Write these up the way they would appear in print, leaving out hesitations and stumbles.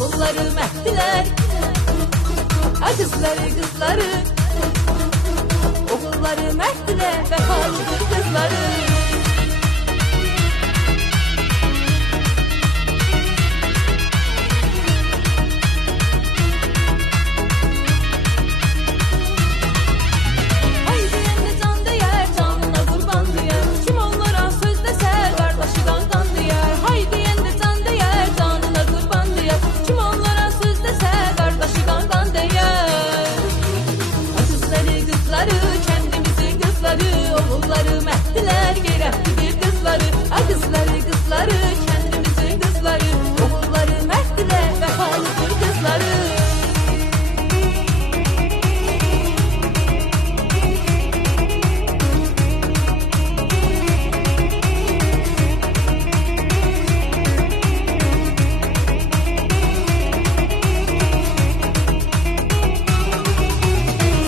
oğulları mertdiler. Kızları kızları, oğulları mertdiler, vefalıdır kızları. Oğulları mertdiler, gereklidir kızları. Kızları kızları, kendimizin kızları. Oğulları mertdiler, vefalıdır kızları.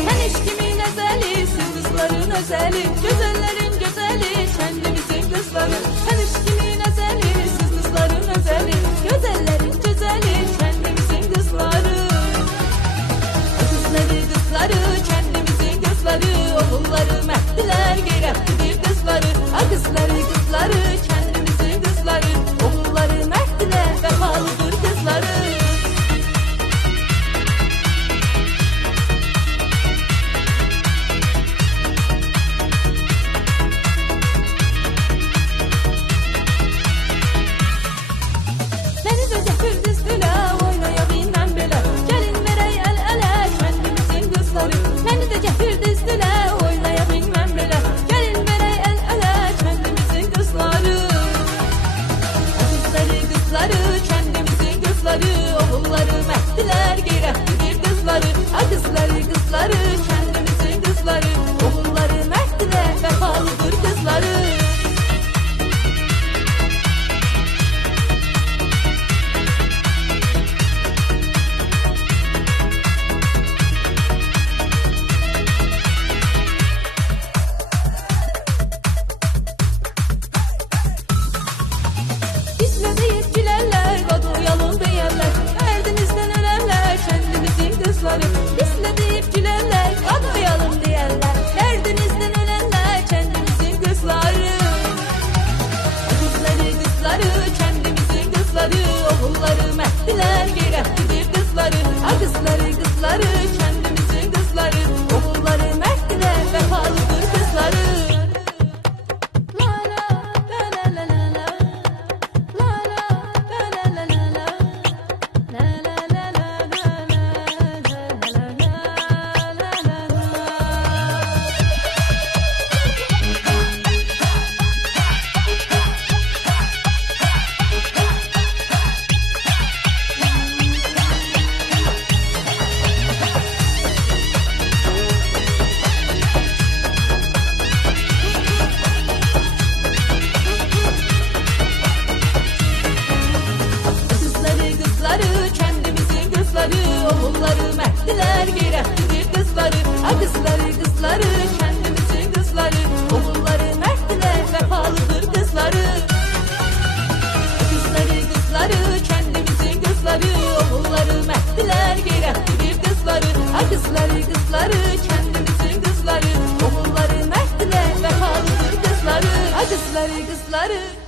Sen hiç kimin ezelisin, kızların özeli. Güzellerin güzeli, kendimizin kızları. Sen hiç kimin ezeli, siz kızların özeli. Güzellerin güzeli, kendimizin kızları. Kızları kızları, kendimizin kızları. Oğulları mertdiler, gereklidir kızları. Kızları kızları, kendimizin kızları. Oğulları mertdiler, vefalıdır kızları. Oğulları mertdiler, gereklidir kızları. Kızları kızları, kendimizin kızları. Oğulları mertdiler, vefalıdır kızları. Bizle deyip gülerler, adayalım diyenler. Derdinizden ölenler, kendimizin kızları. Kızları kızları, kendimizin kızları. Oğulları mertdiler, gereklidir kızları. Kızları kızları, kendimizin kızları. Oğulları mertdiler, vefalıdır kızları. Kendimizin kızları, oğulları mertdiler, gereklidir kızları. Kızları kızları, kendimizin kızları. Oğulları mertdiler, vefalıdır kızları. Kızları kızları, kendimizin kızları. Oğulları mertdiler, gereklidir kızları. Kızları kızları, kendimizin kızları. Oğulları mertdiler, vefalıdır kızları. Kızları kızları.